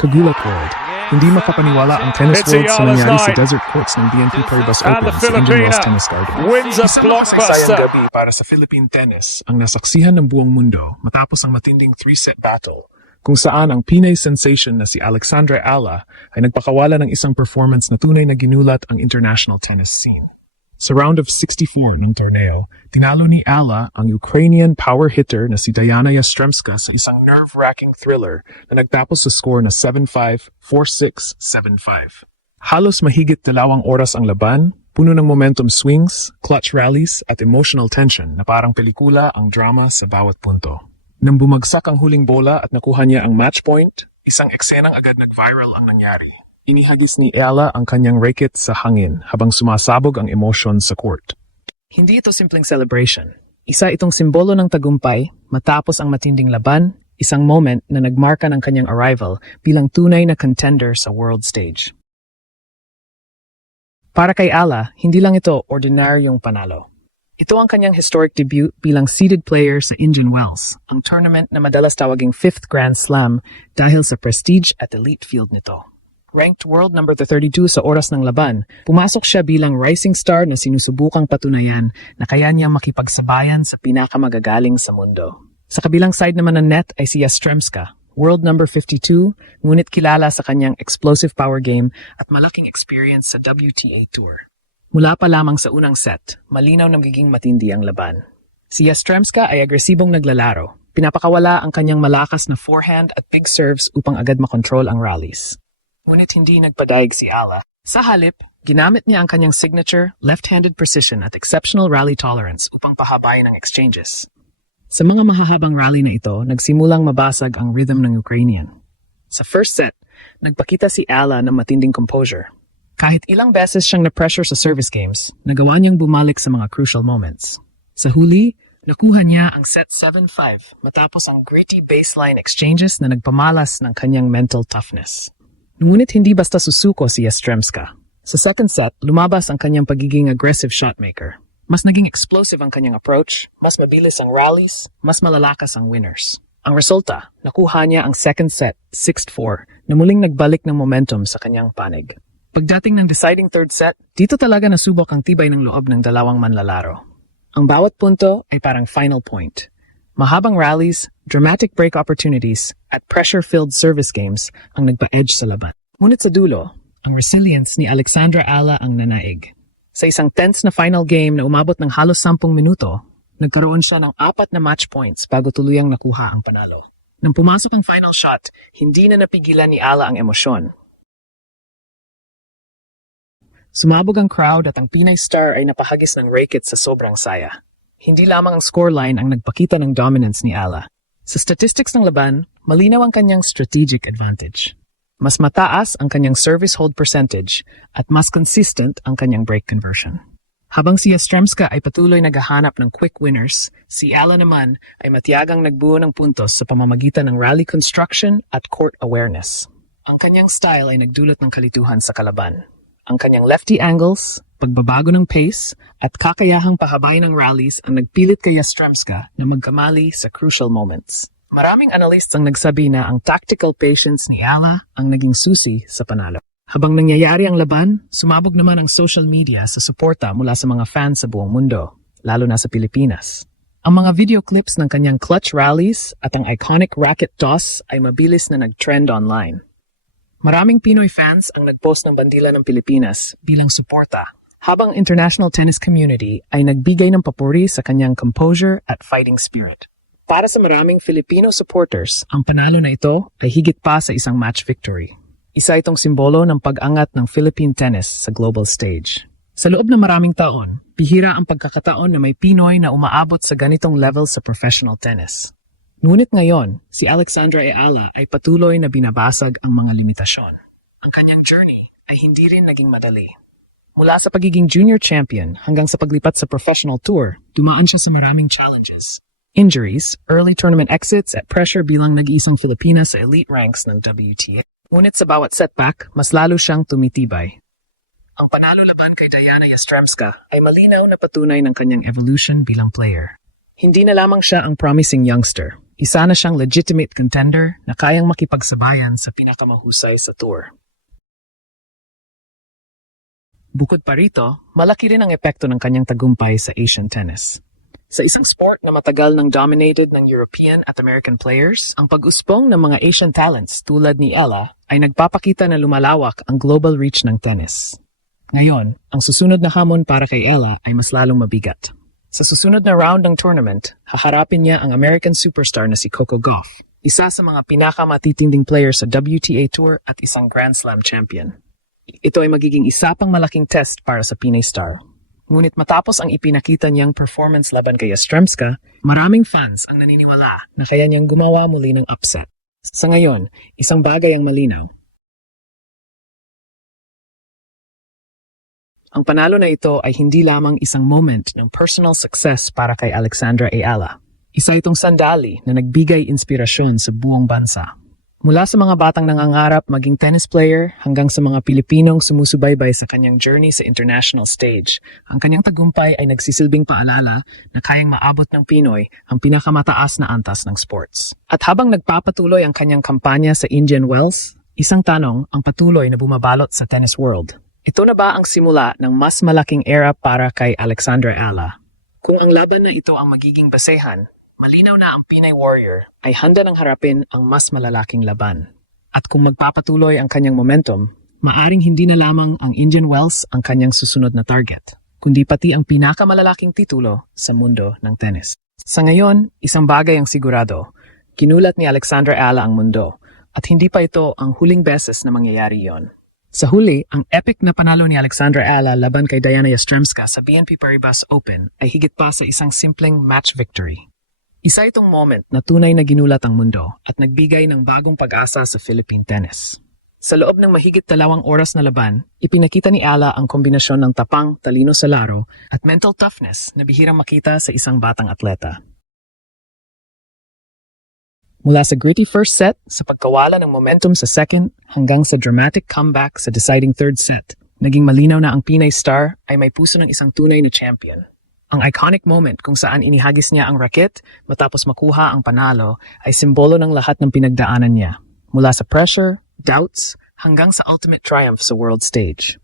Kagulat World. Hindi makapaniwala ang tennis world sa nangyari sa desert courts ng BNP Paribas Open sa Indian Wells Tennis Garden. Wins a Isang makasaysayang blockbuster. gabi para sa Philippine tennis ang nasaksihan ng buong mundo matapos ang matinding 3-set battle kung saan ang Pinay sensation na si Alexandra Ala ay nagpakawala ng isang performance na tunay na ginulat ang international tennis scene. Sa round of 64 ng torneo, tinalo ni Ala ang Ukrainian power hitter na si Diana Yastremska sa isang nerve-wracking thriller na nagtapos sa score na 7-5, 4-6, 7-5. Halos mahigit 2 oras ang laban, puno ng momentum swings, clutch rallies at emotional tension na parang pelikula ang drama sa bawat punto. Nang bumagsak ang huling bola at nakuha niya ang match point, isang eksenang agad nag-viral ang nangyari. Inihagis ni Ella ang kanyang racket sa hangin habang sumasabog ang emosyon sa court. Hindi ito simpleng celebration. Isa itong simbolo ng tagumpay matapos ang matinding laban, isang moment na nagmarka ng kanyang arrival bilang tunay na contender sa world stage. Para kay Ella, hindi lang ito ordinaryong panalo. Ito ang kanyang historic debut bilang seeded player sa Indian Wells, ang tournament na madalas tawaging 5th Grand Slam dahil sa prestige at elite field nito. Ranked world number 32 sa oras ng laban, pumasok siya bilang rising star na sinusubukang patunayan na kaya niya makipagsabayan sa pinakamagagaling sa mundo. Sa kabilang side naman ng net ay si Yastremska, world number 52, ngunit kilala sa kanyang explosive power game at malaking experience sa WTA Tour. Mula pa lamang sa unang set, malinaw na magiging matindi ang laban. Si Yastremska ay agresibong naglalaro. Pinapakawala ang kanyang malakas na forehand at big serves upang agad makontrol ang rallies. Ngunit hindi nagpadaig si Ala. Sa halip, ginamit niya ang kanyang signature, left-handed precision at exceptional rally tolerance upang pahabain ang exchanges. Sa mga mahahabang rally na ito, nagsimulang mabasag ang rhythm ng Ukrainian. Sa first set, nagpakita si Ala ng matinding composure. Kahit ilang beses siyang na-pressure sa service games, nagawa niyang bumalik sa mga crucial moments. Sa huli, nakuha niya ang set 7-5 matapos ang gritty baseline exchanges na nagpamalas ng kanyang mental toughness. Ngunit hindi basta susuko si Yastremska. Sa second set, lumabas ang kanyang pagiging aggressive shotmaker. Mas naging explosive ang kanyang approach, mas mabilis ang rallies, mas malalakas ang winners. Ang resulta, nakuha niya ang second set, 6-4, na muling nagbalik ng momentum sa kanyang panig. Pagdating ng deciding third set, dito talaga nasubok ang tibay ng loob ng dalawang manlalaro. Ang bawat punto ay parang final point. Mahabang rallies, dramatic break opportunities, at pressure-filled service games ang nagpa-edge sa laban. Ngunit sa dulo, ang resilience ni Alexandra Ala ang nanaig. Sa isang tense na final game na umabot ng halos 10 minuto, nagkaroon siya ng 4 na match points bago tuluyang nakuha ang panalo. Nang pumasok ang final shot, hindi na napigilan ni Ala ang emosyon. Sumabog ang crowd at ang Pinay star ay napahagis ng racket sa sobrang saya. Hindi lamang ang scoreline ang nagpakita ng dominance ni Ala. Sa statistics ng laban, malinaw ang kanyang strategic advantage. Mas mataas ang kanyang service hold percentage at mas consistent ang kanyang break conversion. Habang si Yastremska ay patuloy naghahanap ng quick winners, si Ala naman ay matiyagang nagbuo ng puntos sa pamamagitan ng rally construction at court awareness. Ang kanyang style ay nagdulot ng kalituhan sa kalaban. Ang kanyang lefty angles, pagbabago ng pace, at kakayahang pahabain ng rallies ang nagpilit kay Yastremska na magkamali sa crucial moments. Maraming analysts ang nagsabi na ang tactical patience ni Ala ang naging susi sa panalo. Habang nangyayari ang laban, sumabog naman ang social media sa suporta mula sa mga fans sa buong mundo, lalo na sa Pilipinas. Ang mga video clips ng kanyang clutch rallies at ang iconic racket toss ay mabilis na nag-trend online. Maraming Pinoy fans ang nagpost ng bandila ng Pilipinas bilang suporta, habang international tennis community ay nagbigay ng papuri sa kanyang composure at fighting spirit. Para sa maraming Filipino supporters, ang panalo na ito ay higit pa sa isang match victory. Isa itong simbolo ng pag-angat ng Philippine tennis sa global stage. Sa loob ng maraming taon, bihira ang pagkakataon na may Pinoy na umaabot sa ganitong level sa professional tennis. Ngunit ngayon, si Alexandra Ala ay patuloy na binabasag ang mga limitasyon. Ang kanyang journey ay hindi rin naging madali. Mula sa pagiging junior champion hanggang sa paglipat sa professional tour, dumaan siya sa maraming challenges. Injuries, early tournament exits at pressure bilang nag-iisang Filipina sa elite ranks ng WTA. Ngunit sa bawat setback, mas lalo siyang tumitibay. Ang panalo laban kay Diana Yastremska ay malinaw na patunay ng kanyang evolution bilang player. Hindi na lamang siya ang promising youngster. isa na siyang legitimate contender na kayang makipagsabayan sa pinakamahusay sa tour. Bukod pa rito, malaki rin ang epekto ng kanyang tagumpay sa Asian tennis. Sa isang sport na matagal nang dominated ng European at American players, ang pag-usbong ng mga Asian talents tulad ni Ella ay nagpapakita na lumalawak ang global reach ng tennis. Ngayon, ang susunod na hamon para kay Ella ay mas lalong mabigat. Sa susunod na round ng tournament, haharapin niya ang American superstar na si Coco Gauff, isa sa mga pinakamatitinding player sa WTA Tour at isang Grand Slam champion. Ito ay magiging isa pang malaking test para sa Pinay star. Ngunit matapos ang ipinakita niyang performance laban kay Yastremska, maraming fans ang naniniwala na kaya niyang gumawa muli ng upset. Sa ngayon, isang bagay ang malinaw. Ang panalo na ito ay hindi lamang isang moment ng personal success para kay Alexandra Ayala. Isa itong sandali na nagbigay inspirasyon sa buong bansa. Mula sa mga batang nangangarap maging tennis player hanggang sa mga Pilipinong sumusubaybay sa kanyang journey sa international stage, ang kanyang tagumpay ay nagsisilbing paalala na kayang maabot ng Pinoy ang pinakamataas na antas ng sports. At habang nagpapatuloy ang kanyang kampanya sa Indian Wells, isang tanong ang patuloy na bumabalot sa tennis world. Ito na ba ang simula ng mas malaking era para kay Alexandra Ayala? Kung ang laban na ito ang magiging basehan, malinaw na ang Pinay Warrior ay handa ng harapin ang mas malalaking laban. At kung magpapatuloy ang kanyang momentum, maaring hindi na lamang ang Indian Wells ang kanyang susunod na target, kundi pati ang pinakamalalaking titulo sa mundo ng tennis. Sa ngayon, isang bagay ang sigurado, kinulat ni Alexandra Ayala ang mundo, at hindi pa ito ang huling beses na mangyayari yon. Sa huli, ang epic na panalo ni Alexandra Ayala laban kay Diana Yastremska sa BNP Paribas Open ay higit pa sa isang simpleng match victory. Isa itong moment na tunay na ginulat ang mundo at nagbigay ng bagong pag-asa sa Philippine tennis. Sa loob ng mahigit 2 oras na laban, ipinakita ni Ayala ang kombinasyon ng tapang, talino sa laro at mental toughness na bihirang makita sa isang batang atleta. Mula sa gritty first set, sa pagkawala ng momentum sa second, hanggang sa dramatic comeback sa deciding third set, naging malinaw na ang Pinay star ay may puso ng isang tunay na champion. Ang iconic moment kung saan inihagis niya ang racket matapos makuha ang panalo ay simbolo ng lahat ng pinagdaanan niya, mula sa pressure, doubts, hanggang sa ultimate triumph sa world stage.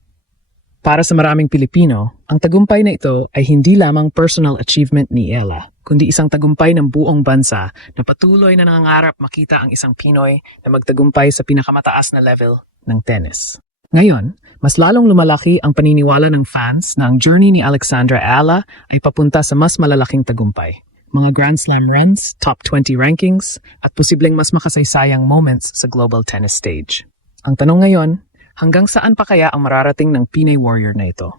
Para sa maraming Pilipino, ang tagumpay na ito ay hindi lamang personal achievement ni Ella, kundi isang tagumpay ng buong bansa na patuloy na nangangarap makita ang isang Pinoy na magtagumpay sa pinakamataas na level ng tennis. Ngayon, mas lalong lumalaki ang paniniwala ng fans na ang journey ni Alexandra Ayala ay papunta sa mas malalaking tagumpay. Mga Grand Slam runs, top 20 rankings, at posibleng mas makasaysayang moments sa global tennis stage. Ang tanong ngayon, hanggang saan pa kaya ang mararating ng Pinay Warrior na ito?